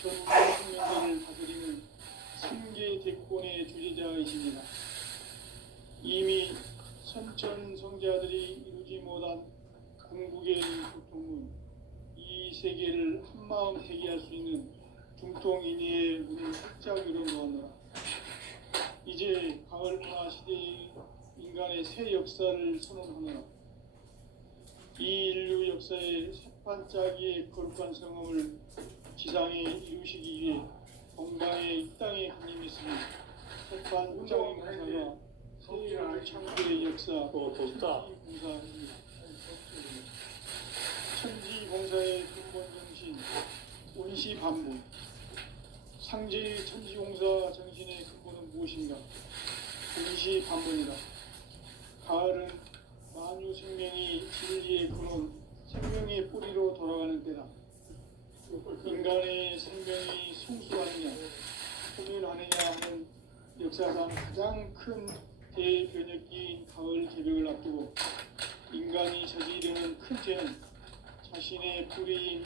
전국 생명을 다스리는 삼계 대권의 주제자이십니다. 이미 선천성자들이 이루지 못한 궁극의 고통은 이 세계를 한마음 대기할 수 있는 중통인의의 문을 활짝 열어놓았노라. 이제 가을 문화 시대의 인간의 새 역사를 선언하노라. 이 인류 역사의 새반짝이의 거룩한 성음을 지상에 이루시기 위해 건강의 이 땅에 하나님이시니 새반짝의 공사가 세계의 창조의 역사 천지봉사입니다. 천지봉사의 근본 정신 원시반복. 상제의 천지공사 정신의 근본은 무엇인가? 원시반복이다. 가을은 만유 생명이 진리의 근원, 생명의 뿌리로 돌아가는 때다. 인간의 생명이 성숙하느냐, 소멸하느냐 하는 역사상 가장 큰 대변혁기인 가을 개벽을 앞두고 인간이 저지르는 큰 죄는 자신의 뿌리인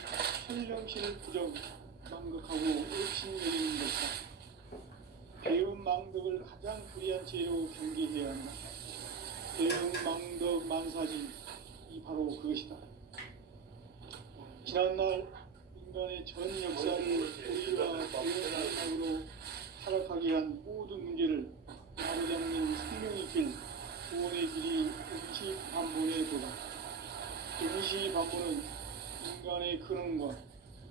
현령신을 부정, 망극하고 의심여기는 것이다. 배은망덕을 가장 불의한 죄로 경계해야 한다. 배은망덕 만사지, 이 바로 그것이다. 지난날 인간의 전 역사를 우리와 배은망덕으로 타락하게 한 모든 문제를 바로잡는 생명의 길, 구원의 길이 원시반본의 도다. 원시반본은 인간의 근원과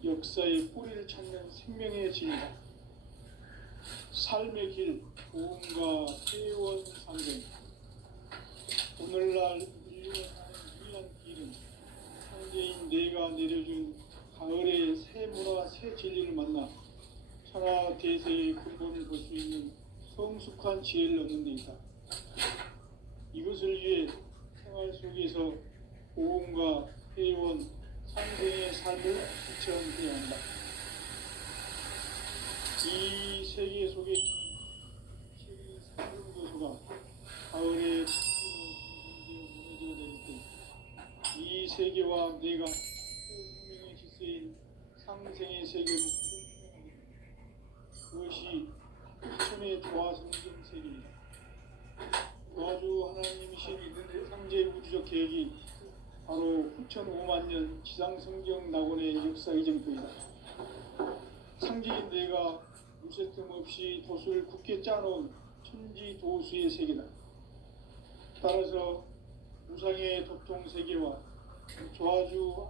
역사의 뿌리를 찾는 생명의 진리다. 삶의 길, 보험과 회원 상생. 오늘날 인류가 사는 유일한 길은 상제인 내가 내려준 가을의 새 문화, 새 진리를 만나 천하 대세의 근본을 볼 수 있는 성숙한 지혜를 얻는 데 있다. 이것을 위해 생활 속에서 보험과 회원, 상생의 삶을 실천해야 한다. 이 세계 속에 상승도수가 가을에 무너져 내릴 때 이 세계와 내가 생명의 질서인 상생의 세계로 그것이 후천의 조화성경 세계입니다. 도와주 하나님이신 상제 우주적 계획이 바로 후천 5만 년 지상성경 낙원의 역사의 정토이다. 상제인 내가 무쇠틈 없이 도수를 굳게 짜놓은 천지도수의 세계다. 따라서 무상의 도통 세계와 조화주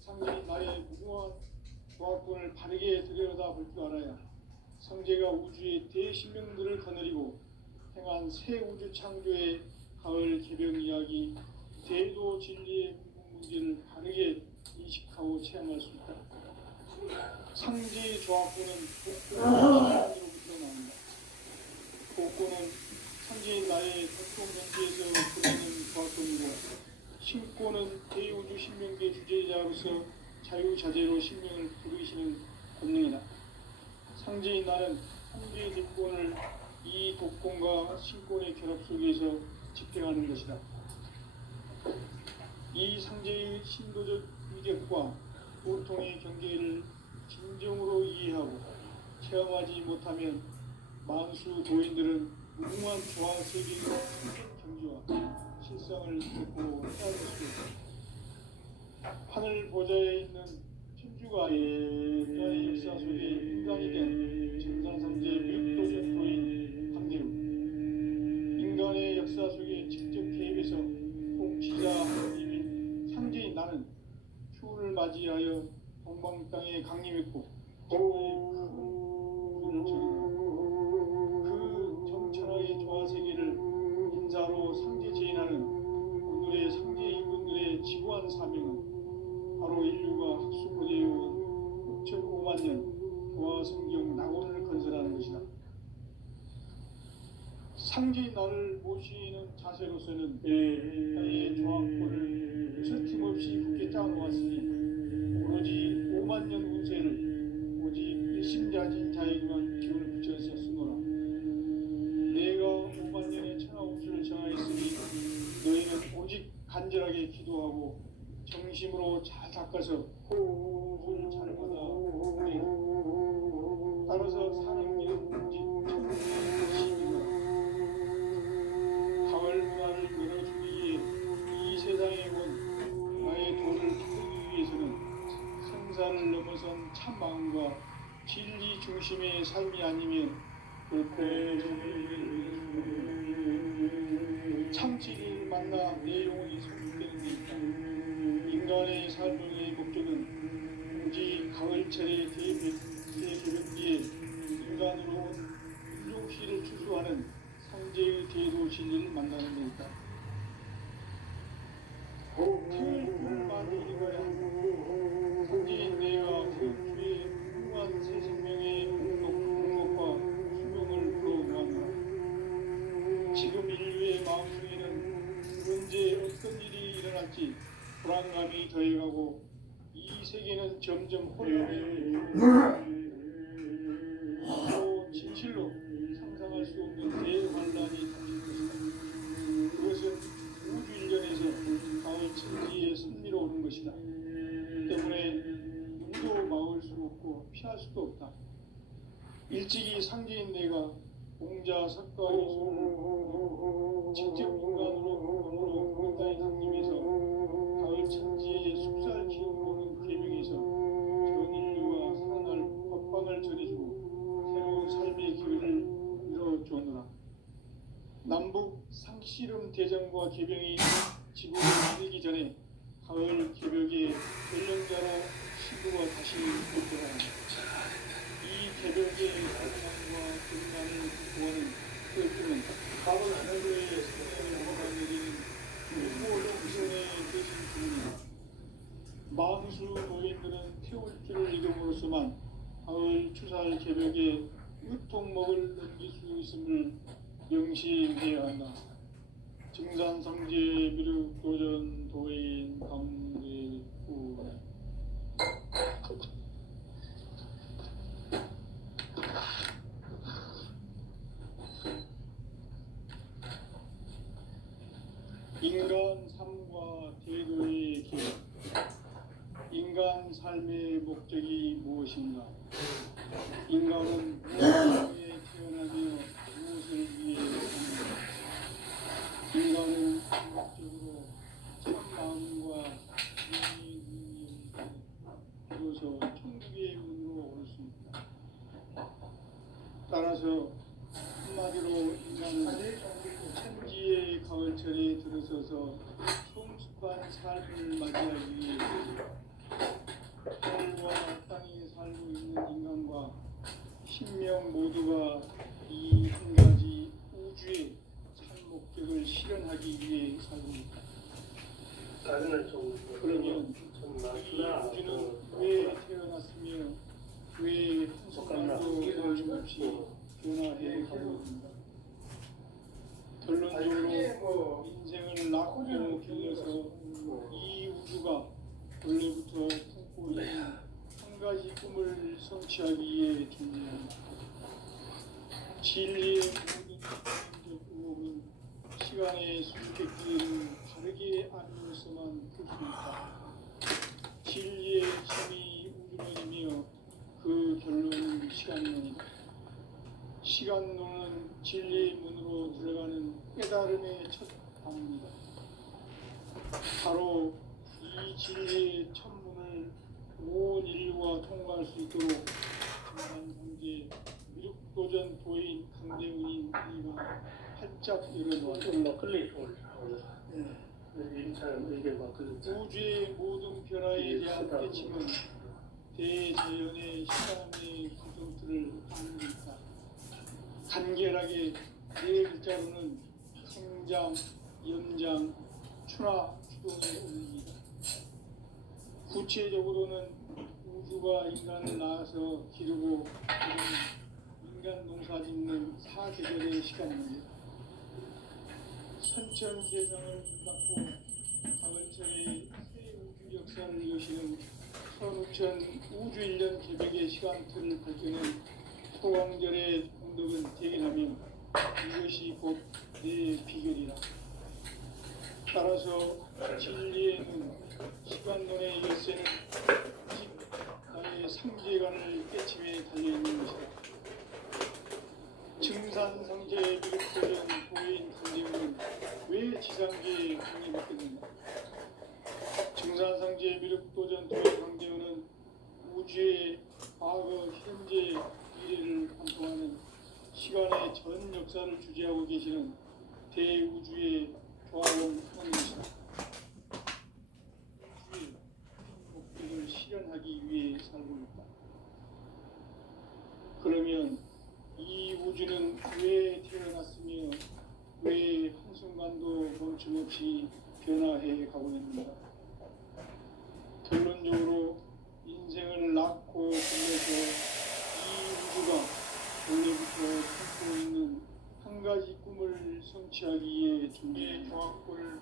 상제인 나의 무궁한 조합권을 바르게 들여다볼 줄 알아야 성제가 우주의 대신명들을 거느리고 행한 새 우주 창조의 가을 개벽 이야기, 대도 진리의 문제를 바르게 인식하고 체험할 수 있다. 상제 조합권은 복권으로부터 나온다. 복권은 상제인 나의 도통 명제에서 보내는 조합권이고, 신권은 대우주 신명계 주제자로서 자유자재로 신명을 부르시는 권능이다. 상제인 나는 상제의 뒷권을 이 독권과 신권의 결합 속에서 집행하는 것이다. 이 상제의 신도적 위력과 보통의 경계를 진정으로 이해하고 체험하지 못하면 만수 도인들은 무궁한 조화 세계의 경지와 실상을 듣고 헤아릴 수 있다. 하늘 보좌에 있는 천주가 인간의 역사 속에 인간이 된 전산상제의 밀도적 도인 황대우, 인간의 역사 속에 직접 개입해서 통치자 하나님인 상제인 나는 추운을 맞이하여 동방 땅에 강림했고 그 정천하의 조화 세계를 인자로 상제 제인하는 오늘의 상제 인군들의 지구한 사명은 바로 인류가 학수고대해온 6,5만 년 조화 성경 낙원을 건설하는 것이다. 상제인 나를 모시는 자세로서는 나의 조합권을 무쇠틈없이 굳게 짜놓았으니 오로지 5만 년 운세를 오직 일심자진 자에게만 기운을 붙여서 쓰노라. 내가 5만 년의 천하 운수를 정하였으니 너희는 오직 간절하게 기도하고 정심으로 잘 닦아서 손을 잘 받아 참 마음과 진리 중심의 삶이 아니면 참 진리를 만나 내 영혼이 성숙되는 데 있다. 인간의 삶의 목적은 오직 가을철의 대개벽기에 인간으로 온 훌륭시를 추수하는 상제의 대도 진리를 만나는 데 있다. 태울뿐만이 이거야. 상제인 내가 태울주의 무한 새 생명의 공덕과 수명을 불어모았노라. 지금 인류의 마음속에는 언제 어떤 일이 일어날지 불안감이 더해가고 이 세계는 점점 혼란해 또 진실로 상상할 수 없는 대환란이 닥칠 것이다. 그것은 우주 일전에서 가을 천지의 섭리로 오는 것이다. 때문에 눈도 막을 수 없고 피할 수도 없다. 일찍이 상제인 내가 공자 석가 예수를 직접 인간으로 몸으로 땅에 강림해서 가을 천지의 숲살 기운보는 계명에서 전 인류와 살아날 법방을 전해주고 새로운 삶의 기회를 열어주었노라. 남북 상씨름 대전과 개병이 지구를 이르기 전에 가을 개벽의 연령자로 시구가 다시 복구하라. 이 개벽의 건강과 건강을 구하는 그 꿈은 가을 하늘의 성령을 먹어내리는 일몰 우선의 대신 주문이다. 망수 노인들은 태울 줄을 이름으로서만 가을 추살 개벽에 으통목을 넘길 수 있음을 명심해야 한다. 증산상제 미륵 도전 도인 감대구. 인간 삶과 대도의 길. 인간 삶의 목적이 무엇인가? 인간은 무엇을 위해 태어나며 무엇을 위해 사는가? 인간은 궁극적으로 참마음과 진리의 비로소 천국의 문으로 올 수 있다. 따라서 한마디로 인간은 천지의 가을철에 들어서서 성숙한 삶을 맞이하기 위해 하늘과 땅에 살고 있는 인간과 신명 모두가 이 한 가지 우주의 참 목적을 실현하기 위해 살고 있다. 그러면 이 우주는 왜 태어났으며 왜 한순간도 거침없이 변화해 가고 있는가? 결론적으로 인생을 낳고 길러서 이 우주가 원래부터 품고 있는 한 가지 꿈을 성취하기 위해 존재한다. 진리의 모든 인적 의혹은 시간의 수수께끼를 바르게 알면서만 풀 수 있다. 진리의 힘이 우주론이며 그 결론은 시간론이다. 시간론은 진리의 문으로 들어가는 깨달음의 첫 방문이다. 바로 이 진리의 첫 문을 온 인류가 통과할 수 있도록 증산상제 미륵도전 도인 강대훈인 이가 활짝 열어놓았다. 우주의 모든 변화에 대한 깨침은 대자연의 시간의 구조틀을 아는 데 있다. 간결하게 네 글자로는 생장, 연장, 추나, 추동의 원리입니다. 구체적으로는 우주가 인간을 낳아서 기르고 인간 농사 짓는 사계절의 시간입니다. 선천 세상을 닫고 가을철의 새 우주 역사를 여시는 선우천 우주 1년 개벽의 시간틀을 밝혀낸 소강절의 공덕은 대견하며 이것이 곧 내 비결이라. 따라서 진리에는 시간론의 열쇠는 오직 나의 상제관을 깨침에 달려있는 것이다. 증산상제 미륵도전 도인 강대훈은 왜 지상계에 강림했겠는가? 증산상제 미륵도전 도인 강대훈은 우주의 과거, 현재, 미래를 관통하는 시간의 전 역사를 주재하고 계시는 대우주의 조화원 하나님이시다. 우주의 목적을 실현하기 위해 살고 있다. 그러면 이 우주는 왜 태어났으며 왜 한순간도 멈춤없이 변화해 가고 있는가? 결론적으로 인생을 낳고 살려서 이 우주가 원래부터 품고 있는 한 가지 꿈을 성취하기 위해 존재의 종합권을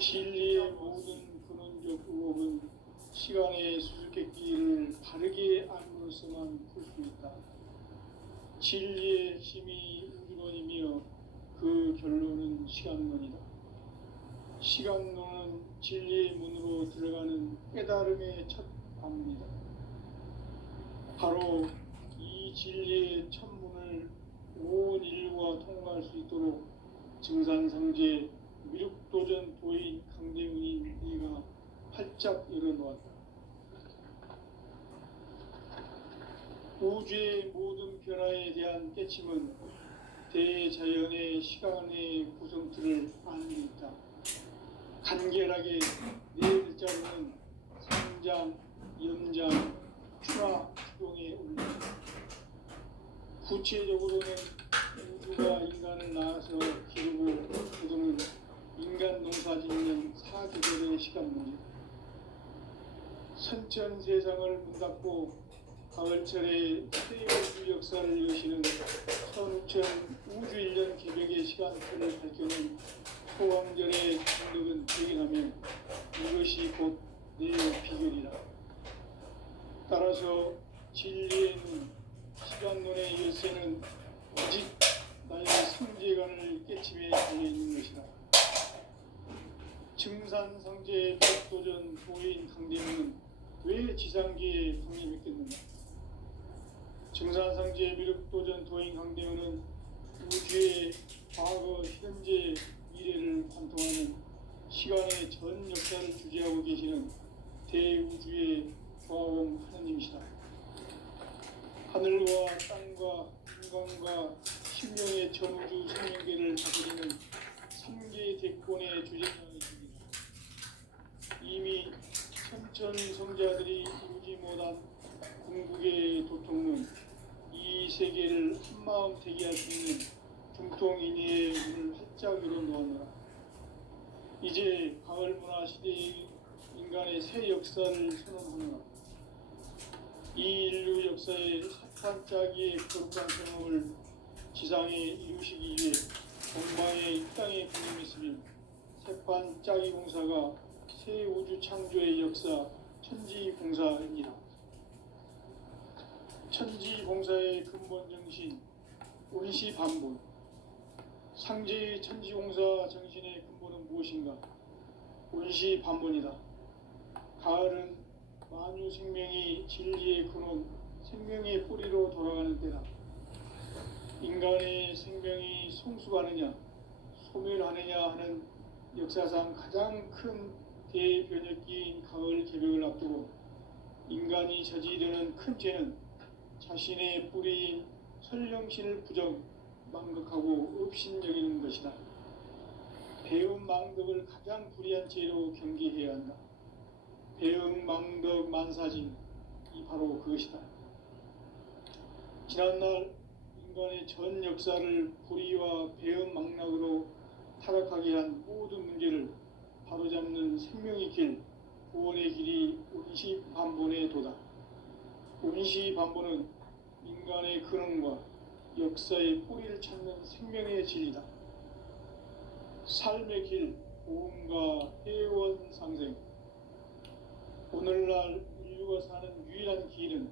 진리의 모든 근원적 의혹은 시간의 수수께끼를 바르게 알므로서만 풀 수 있다. 진리의 핵심이 우주론이며 그 결론은 시간론이다. 시간론은 진리의 문으로 들어가는 깨달음의 첫 관문이다. 바로 이 진리의 첫 문을 온 인류가 통과할 수 있도록 증산상제 미륵도전 도인 강대문이 네가 활짝 열어놓았다. 우주의 모든 변화에 대한 깨침은 대자연의 시간의 구성틀을 아는 데 있다. 간결하게 네 글자로는 상장, 연장, 추락, 추동에 올린다. 구체적으로는 우주가 인간을 낳아서 기르고 거두는 인간 농사 짓는 사계절의 시간 문제. 선천 세상을 문 닫고 가을철에 세우주 역사를 여시는 선우천 우주 1년 개벽의 시간표를 밝혀낸 소왕절의 중독은 발견하며 이것이 곧 내 비결이라. 따라서 진리의 눈, 시간론의 열쇠는 오직 나의 성재관을 깨침에 달려있는 것이다. 증산상제 백도전 도인 강대문은 왜 지상계에 강림했겠는가? 증산상제 미륵도전 도인 강대문은 우주의 과거, 현재, 미래를 관통하는 시간의 전 역사를 주재하고 계시는 대우주의 조화원 하나님이시다. 하늘과 땅과 인간과 신명의 전우주 생명계를 다스리는 3개 대권의 주재자이십니다. 이미 천천성자들이 이루지 못한 궁극의 도통은 이 세계를 한마음 되게 할 수 있는 중통인의의 문을 활짝 열어놓았노라. 이제 가을 문화 시대의 인간의 새 역사를 선언하노라. 이 인류 역사의 사탄짜기의 거룩한 경험을 지상에 이루시기 위해 동방의 이 땅에 군림했으며 새판 짜기 공사가 새 우주 창조의 역사 천지공사입니다. 천지공사의 근본 정신 운시반본. 상제의 천지공사 정신의 근본은 무엇인가? 운시반본이다. 가을은 만유 생명이 진리의 근원, 생명의 뿌리로 돌아가는 때다. 인간의 생명이 성숙하느냐, 소멸하느냐 하는 역사상 가장 큰 대변혁기인 가을 개벽을 앞두고 인간이 저지르는 큰 죄는 자신의 뿌리인 설령신을 부정, 망극하고 업신여기는 것이다. 배움 망덕을 가장 불의한 죄로 경계해야 한다. 배움 망덕 만사징이 바로 그것이다. 지난날 인간의 전 역사를 불의와 배움 망락으로 타락하게 한 모든 문제를 바로잡는 생명의 길, 구원의 길이 운시반본의 도다. 운시반본은 인간의 근원과 역사의 뿌리를 찾는 생명의 진리다. 삶의 길, 보험과 회원 상생. 오늘날 인류가 사는 유일한 길은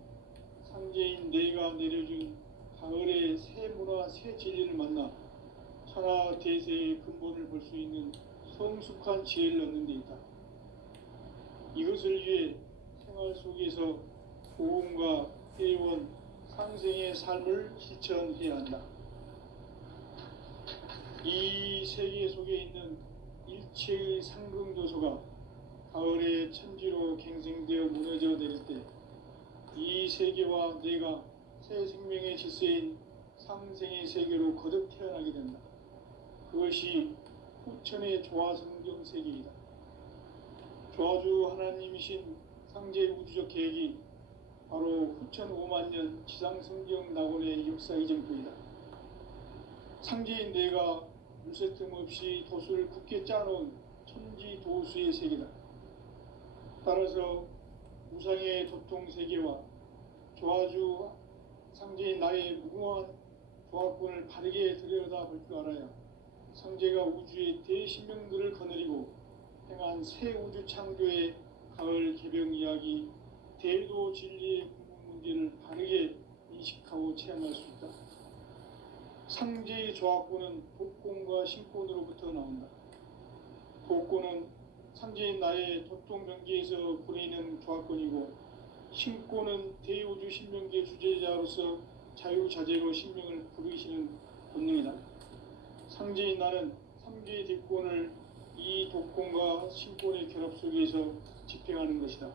상제인 내가 내려준 가을의 새 문화, 새 진리를 만나 천하 대세의 근본을 볼 수 있는 성숙한 지혜를 얻는 데 있다. 이것을 위해 생활 속에서 보험과 회원, 상생의 삶을 실천해야 한다. 이 세계 속에 있는 일체의 상승조소가 가을의 천지로 갱생되어 무너져 내릴 때 이 세계와 내가 새 생명의 질서인 상생의 세계로 거듭 태어나게 된다. 그것이 후천의 조화성경 세계이다. 조화주 하나님이신 상제 우주적 계획이 바로 후천 5만 년 지상성경 낙원의 역사 이정표이다. 상제인 내가 물새틈 없이 도수를 굳게 짜놓은 천지 도수의 세계다. 따라서 우상의 도통 세계와 조화주 상제인 나의 무궁한 조합권을 바르게 들여다볼 줄 알아야 상제가 우주의 대신명들을 거느리고 행한 새 우주 창조의 가을 개병 이야기, 대도 진리의 궁극 문제를 바르게 인식하고 체험할 수 있다. 상제의 조합권은 복권과 신권으로부터 나온다. 복권은 상제인 나의 도통 명기에서 부리는 조합권이고, 신권은 대우주 신명기의 주제자로서 자유자재로 신명을 부르시는 본능이다. 상제인 나는 삼계의 뒷권을 이 독권과 신권의 결합 속에서 집행하는 것이다.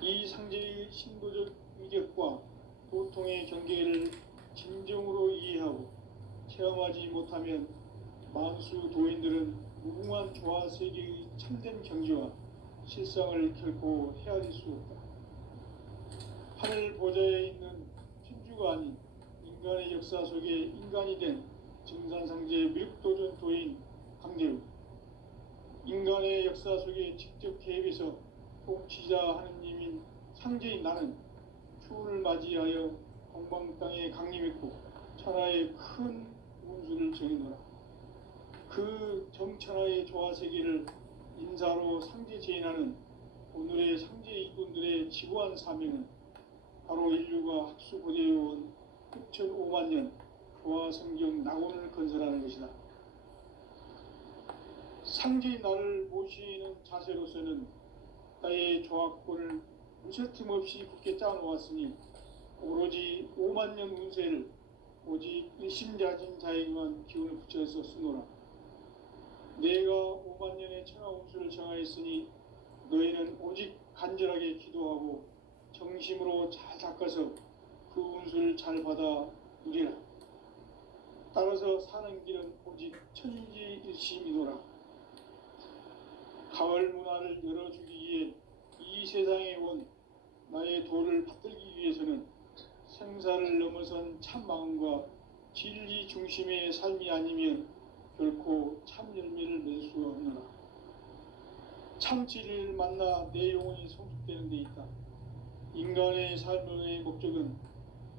이 상제의 신도적 위력과 도통의 경계를 진정으로 이해하고 체험하지 못하면 만수 도인들은 무궁한 조화 세계의 참된 경지와 실상을 결코 헤아릴 수 없다. 하늘 보좌에 있는 천주가 아닌 인간의 역사 속에 인간이 된 증산상제의 미륵도전 도인 강대우, 인간의 역사 속에 직접 개입해서 통치자 하느님인 상제인 나는 추운을 맞이하여 동방 땅에 강림했고 천하의 큰 운수를 정해놓으라. 그 정천하의 조화세계를 인사로 상제 제인하는 오늘의 상제 이군들의 지구한 사명은 바로 인류가 학수고대해온 6,5만 년 조화성경 낙원을 건설하는 것이다. 상제인 나를 모시는 자세로서는 나의 조합권을 무쇠틈 없이 굳게 짜놓았으니 오로지 5만 년 운세를 오직 일심자진 자에게만 기운을 붙여서 쓰노라. 내가 5만 년의 천하 운수를 정하였으니 너희는 오직 간절하게 기도하고 정심으로 잘 닦아서 그 운수를 잘 받아 누리라. 따라서 사는 길은 오직 천지일심이노라. 가을 문화를 열어주기 위해 이 세상에 온 나의 도를 받들기 위해서는 생사를 넘어선 참 마음과 진리 중심의 삶이 아니면 결코 참 열매를 낼 수가 없노라. 참 진리를 만나 내 영혼이 성숙되는 데 있다. 인간의 삶의 목적은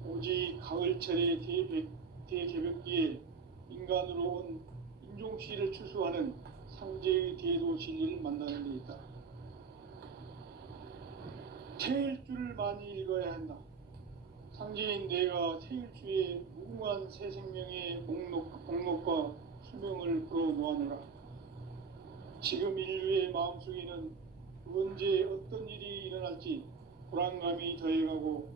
오직 가을철의 대개벽기에 인간으로 온 인종씨를 추수하는 상제의 대도 진리를 만나는 데 있다. 태일주를 많이 읽어야 한다. 상제인 내가 태일주의 무궁한 새 생명의 목록과 수명을 불어놓아노라. 지금 인류의 마음속에는 언제 어떤 일이 일어날지 불안감이 더해가고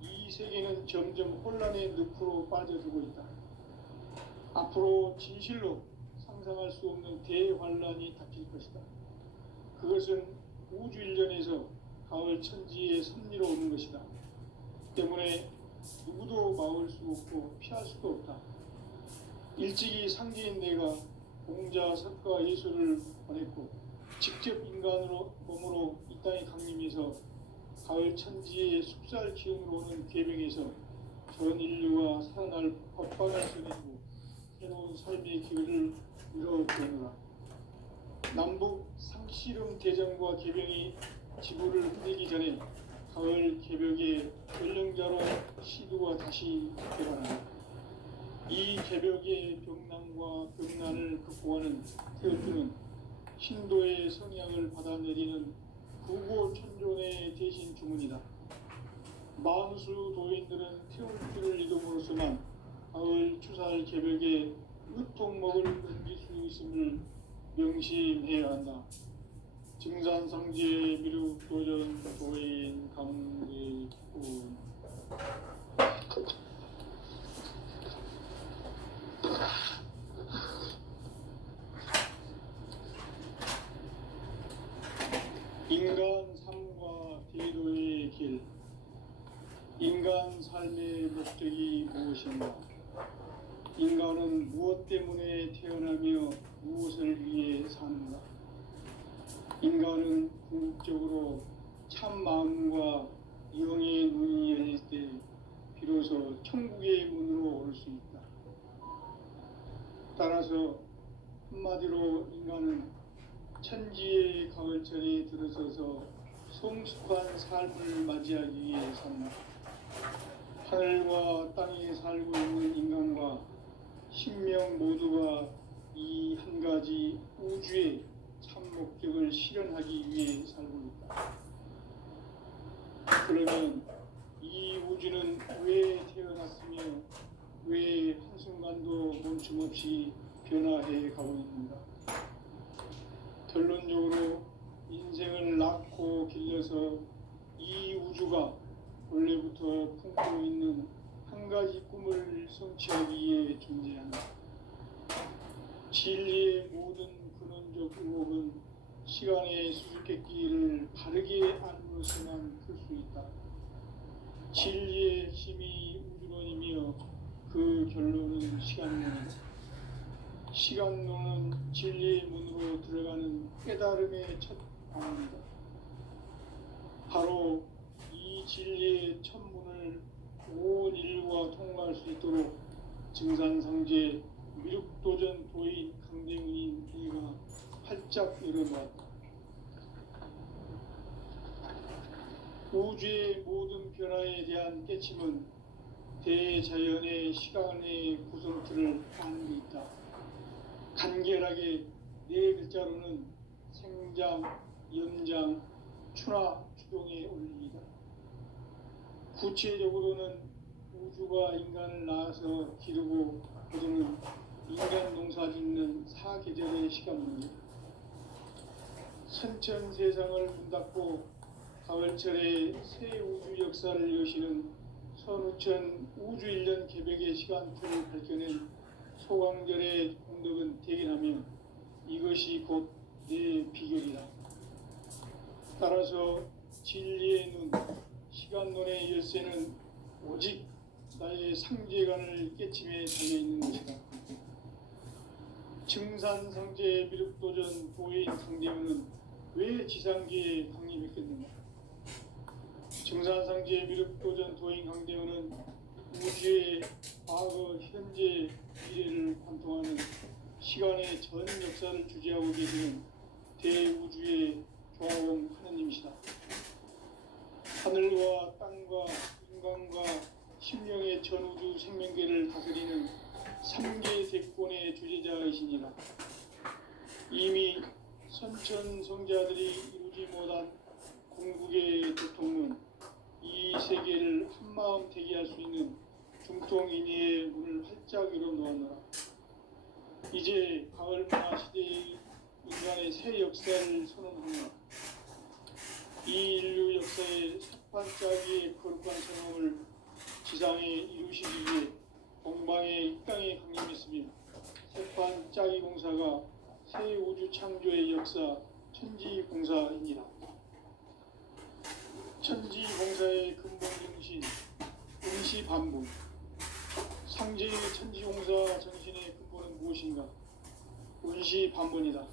이 세계는 점점 혼란의 늪으로 빠져들고 있다. 앞으로 진실로 상상할 수 없는 대환란이 닥칠 것이다. 그것은 우주 일전에서 가을 천지의 섭리로 오는 것이다. 때문에 누구도 막을 수 없고 피할 수도 없다. 일찍이 상제인 내가 공자, 석가, 예수를 보냈고 직접 인간으로 몸으로 이 땅에 강림해서 가을 천지의 숲살 기운으로 오는 계명에서 전 인류가 살아날 법방을 전해주고 새로운 삶의 기회를 이뤄보느라. 남북 상씨름 대전과 계병이 지구를 흔들기 전에 가을 개벽의 전령자로 시두가 다시 개발한다. 이 개벽의 병난과 병난을 극복하는 태어주는 신도의 성향을 받아내리는 구고천존의 대신 주문이다. 만수 도인들은 태울주를 이름으로서만 가을 추살 개벽에 으통먹을 옮길 수 있음을 명심해야 한다. 증산상제 미륵도전 도인 강대군. 인간 삶과 대도의 목적이 무엇인가? 인간은 무엇 때문에 태어나며 무엇을 위해 사는가? 인간은 궁극적으로 참 마음과 영의 눈이 열릴 때 비로소 천국의 문으로 오를 수 있다. 따라서 한마디로 인간은 천지의 가을철에 들어서서 성숙한 삶을 맞이하기 위해 산다. 하늘과 땅에 살고 있는 인간과 신명 모두가 이 한 가지 우주의 참 목적을 실현하기 위해 살고 있다. 그러면 이 우주는 왜 태어났으며 왜 한순간도 멈춤없이 변화해 가고 있는가? 결론적으로 인생을 낳고 길러서 이 우주가 원래부터 품고 있는 한 가지 꿈을 성취하기 위해 존재한다. 진리의 모든 근원적 의혹은 시간의 수수께끼를 바르게 알므로서만 풀 수 있다. 진리의 핵심이 우주론이며 그 결론은 시간론이다. 시간론은 진리의 문으로 들어가는 깨달음의 첫 방문이다. 바로 이 진리의 첫 문을 온 인류가 통과할 수 있도록 증산상제 미륵도전 도인 강대문인 이가 활짝 열어놓았다. 우주의 모든 변화에 대한 깨침은 대자연의 시간의 구성틀을 아는 데 있다. 간결하게 네 글자로는 생장, 연장, 추나 추동의 원리이다. 구체적으로는 우주가 인간을 낳아서 기르고 거두는 인간 농사 짓는 사계절의 시간입니다. 선천 세상을 문 닫고 가을철에 새 우주 역사를 여시는 선우천 우주 1년 개백의 시간틀을 밝혀낸 소강절의 공덕은 대견하며 이것이 곧 내 비결이다. 따라서 진리의 눈, 시간론의 열쇠는 오직 나의 상제관을 깨침에 달려있는 것이다. 증산상제 미륵도전 도인 강대문은 왜 지상계에 강림했겠는가? 증산상제 미륵도전 도인 강대문은 우주의 과거, 현재, 미래를 관통하는 시간의 전 역사를 주재하고 계시는 대우주의 조화원 하느님이시다. 하늘과 땅과 인간과 심령의 전우주 생명계를 다스리는 3계 대권의 주재자이시니라. 이미 선천성자들이 이루지 못한 궁극의 도통은 이 세계를 한마음 대기할 수 있는 중통인의의 문을 활짝 열어놓았노라. 이제 가을문화 시대의 인간의 새 역사를 선언하노라. 이 인류 역사의 삭반짜기의 거룩한 성함을 지상에 이루시기 위해 동방의 이 땅에 강림했으며 삭반짜기 공사가 새 우주 창조의 역사 천지공사입니다. 천지공사의 근본 정신 응시반복. 상제의 천지공사 정신의 근본은 무엇인가? 응시반복이다.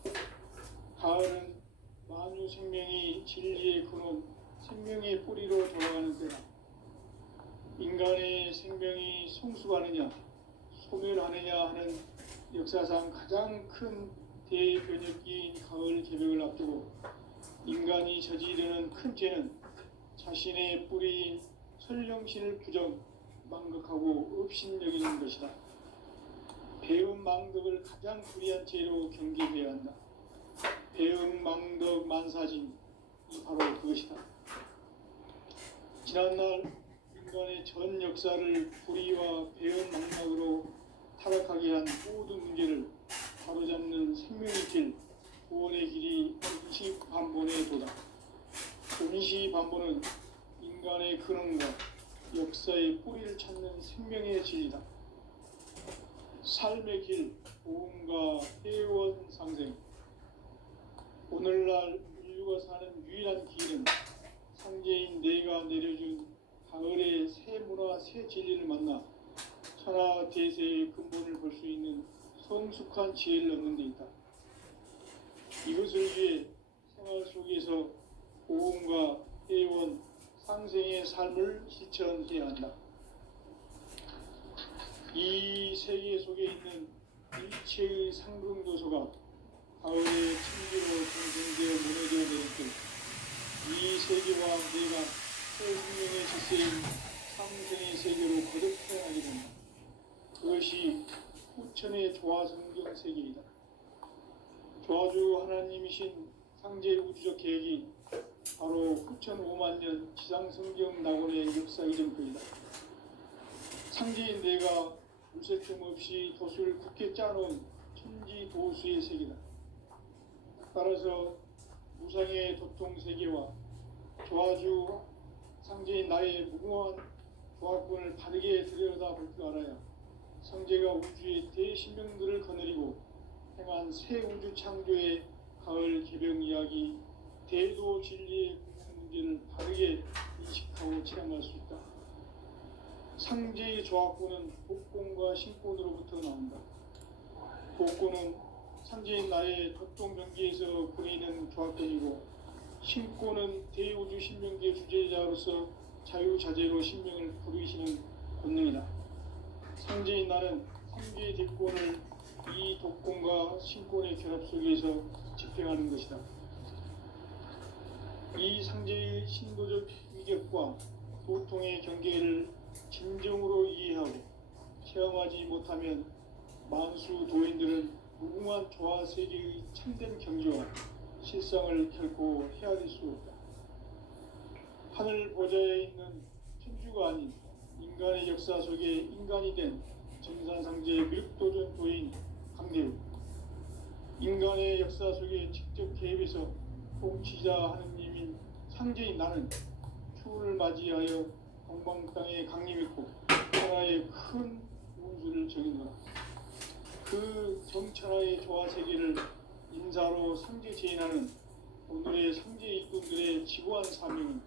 가을은 만유 생명이 진리의 근원, 생명의 뿌리로 돌아가는 때다. 인간의 생명이 성숙하느냐, 소멸하느냐 하는 역사상 가장 큰 대변혁기인 가을 개벽을 앞두고 인간이 저지르는 큰 죄는 자신의 뿌리인 설령신을 부정, 망극하고 업신여기는 것이다. 배움 망덕을 가장 불의한 죄로 경계해야 한다. 배움 망덕 만사진이 바로 그것이다. 지난날 인간의 전 역사를 불의와 배움 망락으로 타락하게 한 모든 문제를 바로잡는 생명의 길, 구원의 길이 응시반본의 도다. 응시반본은 인간의 근원과 역사의 뿌리를 찾는 생명의 진리다. 삶의 길, 보험과 회원 상생. 오늘날 인류가 사는 유일한 길은 상제인 내가 내려준 가을의 새 문화, 새 진리를 만나 천하 대세의 근본을 볼 수 있는 성숙한 지혜를 얻는 데 있다. 이것을 위해 생활 속에서 고음과 회원, 상생의 삶을 실천해야 한다. 이 세계 속에 있는 일체의 상승도소가 가을에 천지로 정성되어 무너져 내릴 때 이 세계와 내가 새 생명의 질서인 상생의 세계로 거듭 태어나게 된다. 그것이 후천의 조화성경 세계이다. 조화주 하나님이신 상제 우주적 계획이 바로 후천 5만 년 지상성경 낙원의 역사 이전부이다. 상제인 내가 물새틈 없이 도수를 굳게 짜놓은 천지 도수의 세계다. 따라서 무상의 도통 세계와 조화주 상제인 나의 무궁한 조화권을 바르게 들여다볼 줄 알아야 상제가 우주의 대신명들을 거느리고 행한 새 우주 창조의 가을 개병 이야기, 대도 진리의 궁극 문제를 바르게 인식하고 체험할 수 있다. 상제의 조화권은 복권과 신권으로부터 나온다. 복권은 상제인 나의 도통 경계에서 보내는 조화권이고, 신권은 대우주 신명기의 주제자로서 자유자재로 신명을 부르시는 권능이다. 상제인 나는 상제의 대권을 이 독권과 신권의 결합 속에서 집행하는 것이다. 이 상제의 신도적 위격과 도통의 경계를 진정으로 이해하고 체험하지 못하면 만수 도인들은 무궁한 조화 세계의 참된 경지와 실상을 결코 헤아릴 수 없다. 하늘 보좌에 있는 천주가 아닌 인간의 역사 속에 인간이 된 정산상제의 밀도전 도인 강대우, 인간의 역사 속에 직접 개입해서 통치자 하느님인 상제인 나는 추운을 맞이하여 동방 땅에 강림했고 천하의 큰 운수를 정했노라. 그 정천하의 조화 세계를 인사로 상제 제인하는 오늘의 상제 일꾼들의 지구한 사명은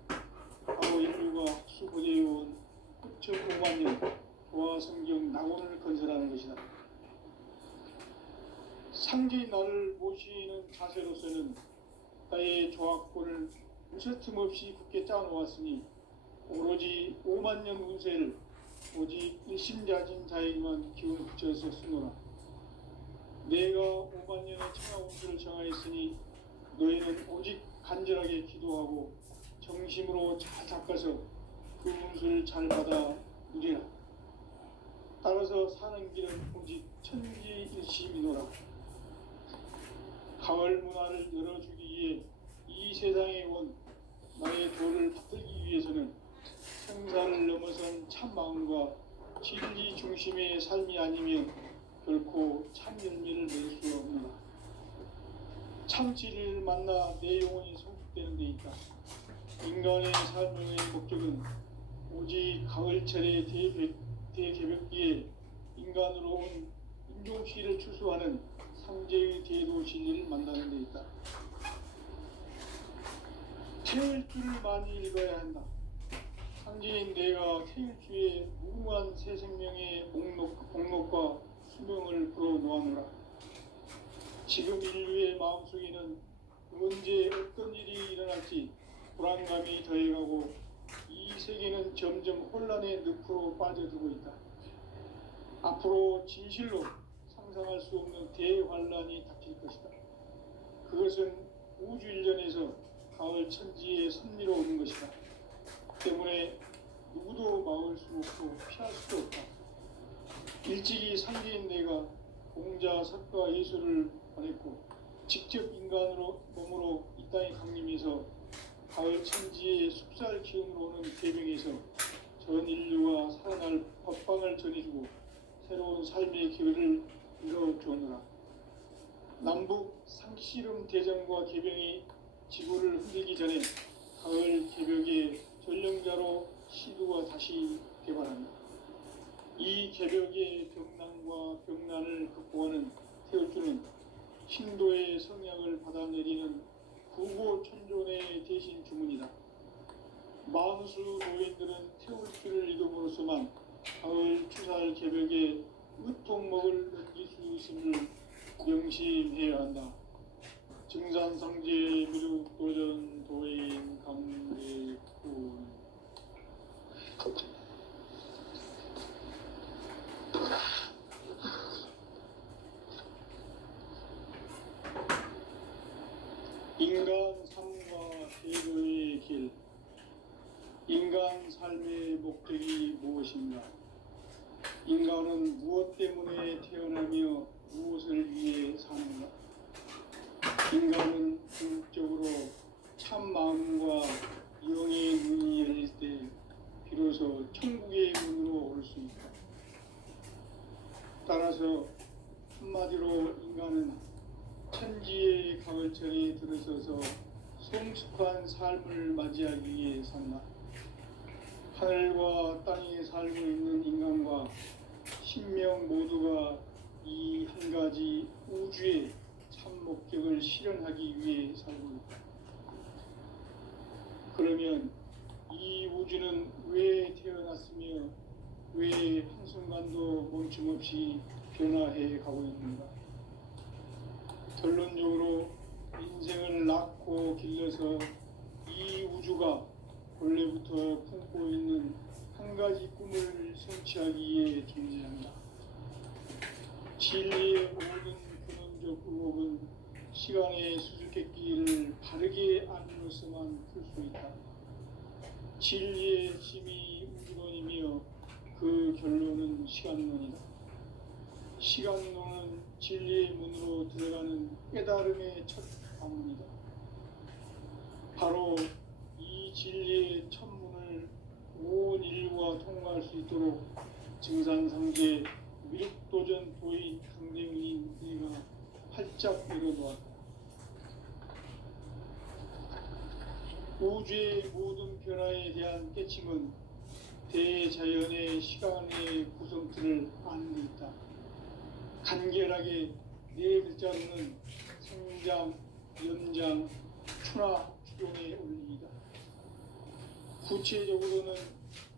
바로 인류가 학수고대해온 9,5만 년 조화 성경 낙원을 건설하는 것이다. 상제인 나를 모시는 자세로서는 나의 조화권을 무쇠틈 없이 굳게 짜놓았으니 오로지 5만 년 운세를 오직 일심자진 자에게만 기운을 붙여서 쓰노라. 내가 5만 년의 천하 운수를 정하였으니 너희는 오직 간절하게 기도하고 정심으로 잘 닦아서 그 운수를 잘 받아 누리라. 따라서 사는 길은 오직 천지일심이노라. 가을 문화를 열어주기 위해 이 세상에 온 나의 도를 받들기 위해서는 생사를 넘어선 참 마음과 진리 중심의 삶이 아니면 결코 참 열매를 낼 수 없노라. 참 진리를 만나 내 영혼이 성숙되는 데 있다. 인간의 삶의 목적은 오직 가을철의 대개벽기에 인간으로 온 인종시를 추수하는 상제의 대도 진리를 만나는 데 있다. 태일주를 많이 읽어야 한다. 상제인 내가 태일주의 무궁한 새 생명의 목록과 수명을 풀어놓아노라. 지금 인류의 마음속에는 언제 어떤 일이 일어날지 불안감이 더해가고 이 세계는 점점 혼란의 늪으로 빠져들고 있다. 앞으로 진실로 상상할 수 없는 대환란이 닥칠 것이다. 그것은 우주 일전에서 가을 천지의 섭리로 오는 것이다. 때문에 누구도 막을 수 없고 피할 수도 없다. 일찍이 상제인 내가 공자, 석가, 예수를 보냈고 직접 인간으로 몸으로 이 땅에 강림해서 가을 천지의 숲살 기운으로 오는 계명에서 전 인류가 살아날 법방을 전해주고 새로운 삶의 기회를 이뤄주느라. 남북 상씨름 대전과 개병이 지구를 흔들기 전에 가을 개벽의 전령자로 시두가 다시 개발한다. 이 개벽의 병난과 병난을 극복하는 태울주는 신도의 성약을 받아내리는 구고천존의 대신 주문이다. 만수 노인들은 태울주를 이름으로써 있어서만 가을 추살 개벽에 으통먹을 넘길 수 있음을 명심해야 한다. 증산상제 무력도전 도인 감대군. 인간 삶과 대로의 길. 인간 삶의 목적이 무엇인가? 인간은 무엇 때문에 태어나며 무엇을 위해 사는가? 인간은 궁극적으로 참 마음과 영의 문이 열릴 때 비로소 천국의 문으로 올 수 있다. 따라서 한마디로 인간은 천지의 가을철에 들어서서 성숙한 삶을 맞이하기 위해 산다. 하늘과 땅에 살고 있는 인간과 신명 모두가 이 한 가지 우주의 참 목적을 실현하기 위해 살고 있다. 그러면 이 우주는 왜 태어났으며 왜 한순간도 멈춤없이 변화해 가고 있는가? 결론적으로 인생을 낳고 길러서 이 우주가 원래부터 품고 있는 한 가지 꿈을 성취하기 위해 존재한다. 진리의 모든 근원적 의혹은 시간의 수수께끼를 바르게 알므로서만 풀 수 있다. 진리의 핵심이 우주론이며 그 결론은 시간론이다. 시간론은 진리의 문으로 들어가는 깨달음의 첫 관문이다. 바로 이 진리의 첫 문을 온 인류가 통과할 수 있도록 증산상제 미륵도전 도인 강대민인 내가 활짝 열어놓았다. 우주의 모든 변화에 대한 깨침은 대자연의 시간의 구성틀을 아는 데 있다. 간결하게 네 글자로는 생장, 연장, 추나 추동의 원리이다. 구체적으로는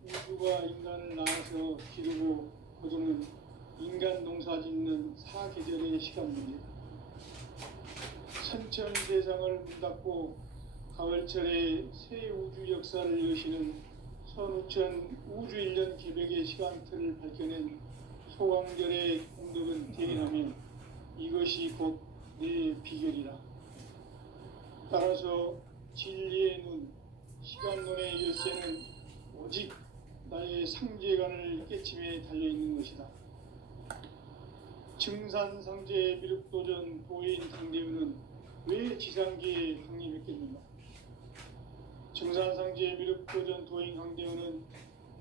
우주가 인간을 낳아서 기르고 거두는 인간 농사 짓는 사계절의 시간입니다. 선천대상을 문 닫고 가을철에 새 우주 역사를 여시는 선우천 우주 1년 개벽의 시간틀을 밝혀낸 소강절의 공덕은 대견하며 이것이 곧 내 비결이라. 따라서 진리의 눈, 시간론의 열쇠는 오직 나의 상제관을 깨침에 달려있는 것이다. 증산상제 미륵도전 도인 강대우는 왜 지상계에 강림했겠는가? 증산상제 미륵도전 도인 강대우는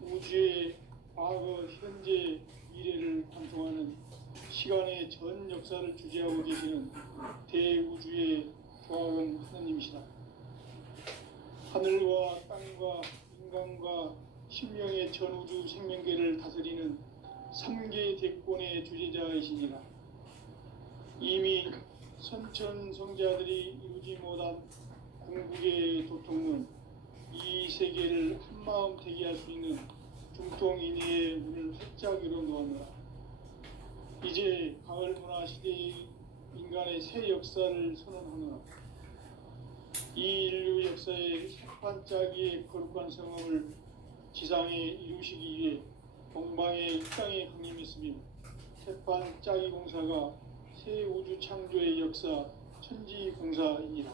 우주의 과거, 현재, 미래를 관통하는 시간의 전 역사를 주재하고 계시는 대우주의 조합원 하나님이시다. 하늘과 땅과 인간과 신명의 전우주 생명계를 다스리는 3개 대권의 주재자이시니라. 이미 선천성자들이 이루지 못한 궁극의 도통문, 이 세계를 한마음 되게 할 수 있는 중통인의의 문을 활짝 열어놓았노라. 이제 가을 문화 시대의 인간의 새 역사를 선언하노라. 이 인류 역사의 새반짝이의 거룩한 성험을 지상에 이루시기 위해 동방의 이 땅에 강림했으며 새반짝이 공사가 새 우주 창조의 역사 천지공사이니라.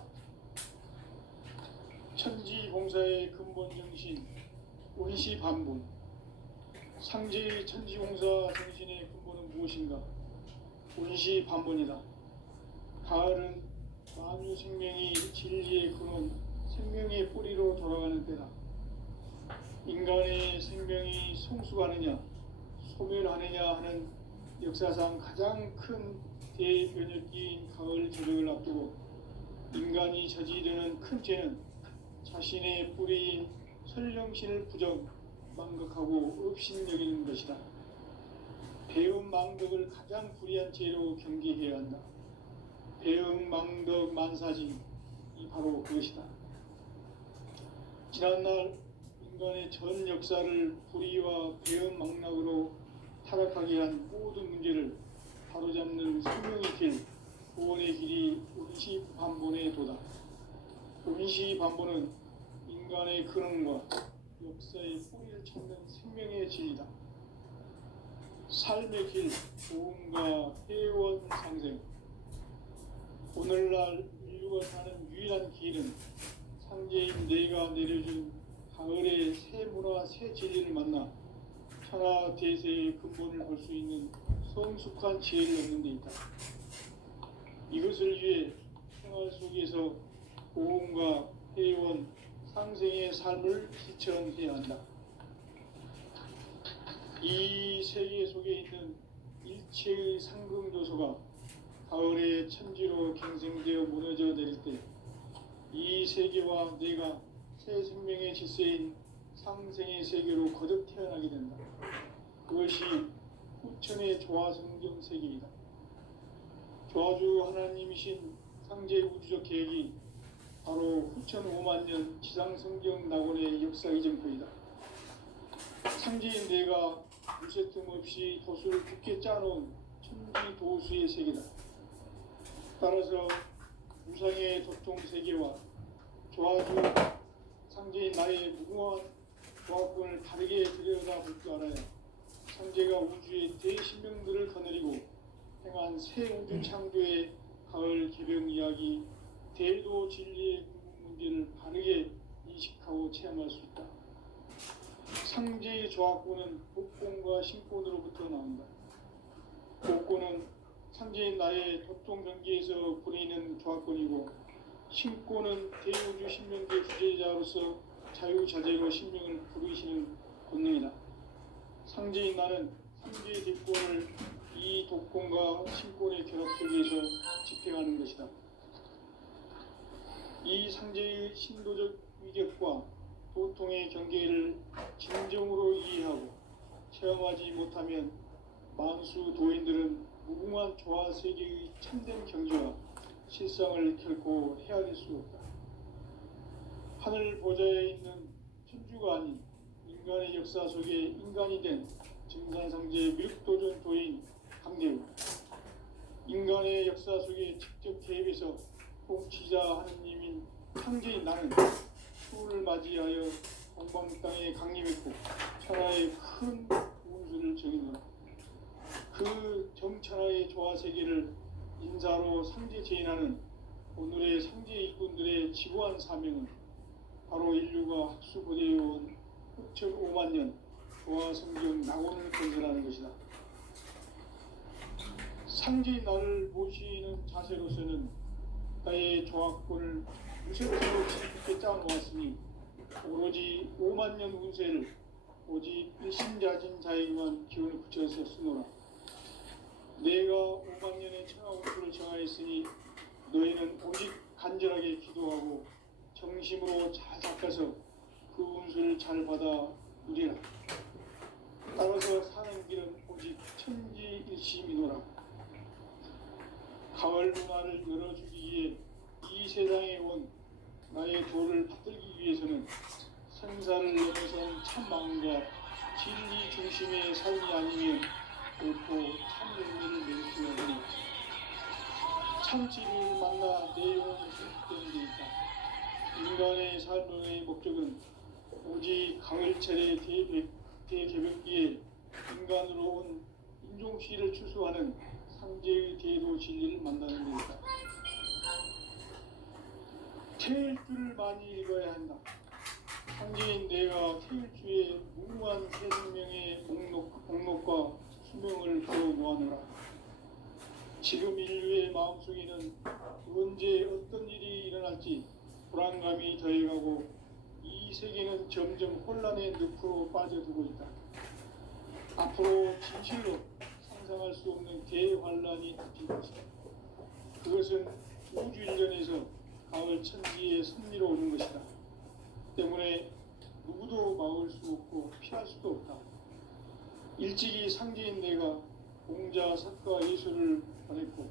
천지공사의 근본 정신 원시반분. 상제의 천지공사 정신의 근본은 무엇인가? 원시반분이다. 가을은 만유 생명이 진리의 근원, 생명의 뿌리로 돌아가는 때다. 인간의 생명이 성숙하느냐, 소멸하느냐 하는 역사상 가장 큰 대변혁기인 가을 개벽을 앞두고 인간이 저지르는 큰 죄는 자신의 뿌리인 설령신을 부정, 망각하고 업신여기는 것이다. 배움 망덕을 가장 불의한 죄로 경계해야 한다. 배움 망덕 만사지, 이 바로 그것이다. 지난날 인간의 전 역사를 불의와 배은망락으로 타락하게 한 모든 문제를 바로잡는 생명의 길, 구원의 길이 운시반본에 도다. 운시반본은 인간의 근원과 역사의 뿌리를 찾는 생명의 진리다. 삶의 길, 도움과 회원 상생. 오늘날 인류가 사는 유일한 길은 상제인 내가 내려준 가을의 새 문화, 새 진리를 만나 천하 대세의 근본을 볼 수 있는 성숙한 지혜를 얻는 데 있다. 이것을 위해 생활 속에서 보험과 회원, 상생의 삶을 실천해야 한다. 이 세계 속에 있는 일체의 상금 요소가 가을의 천지로 갱생되어 무너져 내릴 때 이 세계와 내가 새 생명의 질서인 상생의 세계로 거듭 태어나게 된다. 그것이 후천의 조화성경 세계이다. 조화주 하나님이신 상제 우주적 계획이 바로 후천 5만 년 지상성경 낙원의 역사 이정표이다. 상제인 내가 무쇠 틈 없이 도수를 굳게 짜놓은 천지 도수의 세계다. 따라서 우상의 도통 세계와 조화주 상제인 나의 무궁한 조화권을 다르게 들여다볼 줄 알아야 상제가 우주의 대신명들을 거느리고 행한 새 우주 창조의 가을 개병 이야기, 대도 진리의 궁극 문제를 바르게 인식하고 체험할 수 있다. 상제의 조화권은 복권과 신권으로부터 나온다. 복권은 상제인 나의 도통 경계에서 부리는 조화권이고, 신권은 대우주 신명계 주제자로서 자유자재로 신명을 부르시는 권능이다. 상제인 나는 상제의 대권을 이 독권과 신권의 결합 속에서 집행하는 것이다. 이 상제의 신도적 위격과 도통의 경계를 진정으로 이해하고 체험하지 못하면 만수 도인들은 무궁한 조화 세계의 참된 경지와 실상을 결코 헤아릴 수 없다. 하늘 보좌에 있는 천주가 아닌 인간의 역사 속에 인간이 된 증산상제 밀도전 도인 강대우, 인간의 역사 속에 직접 개입해서 통치자 하느님인 상제인 나는 추후를 맞이하여 동방 땅에 강림했고 천하의 큰 운수를 정의노라. 그 정천하의 조화 세계를 인사로 상제 제인하는 오늘의 상제 일꾼들의 지구한 사명은 바로 인류가 학수고대해온 후천 5만 년 조화 성경 낙원을 건설하는 것이다. 상제인 나를 모시는 자세로서는 나의 조화권을 무쇠으로 깊게 짜놓았으니 오로지 5만 년 운세를 오직 일심자진 자에게만 기운을 붙여서 쓰노라. 내가 5만 년의 천하 운수를 정하였으니 너희는 오직 간절하게 기도하고 정심으로 잘 닦아서 그 운수를 잘 받아 누리라. 따라서 사는 길은 오직 천지일심이노라. 가을 문화를 열어주기 위해 이 세상에 온 나의 도를 받들기 위해서는 생사를 넘어선 참 마음과 진리 중심의 삶이 아니면 결코 참 열매를 맺을 수 없는 참지를 만나 내 영혼을 회복되는 데 있다. 인간의 삶의 목적은 오직 가을철의 대개벽기에 인간으로 온 인종시를 추수하는 상제의 대도 진리를 만나는 데 있다. 태일주를 많이 읽어야 한다. 상제인 내가 태일주의 무궁한 새 생명의 목록과 수명을 풀어 놓아노라. 지금 인류의 마음속에는 언제 어떤 일이 일어날지 불안감이 더해가고 이 세계는 점점 혼란의 늪으로 빠져들고 있다. 앞으로 진실로 상상할 수 없는 대환란이 덮일 것이다. 그것은 우주 일전에서 가을 천지의 섭리로 오는 것이다. 때문에 누구도 막을 수 없고 피할 수도 없다. 일찍이 상제인 내가 공자, 석가, 예술을 보냈고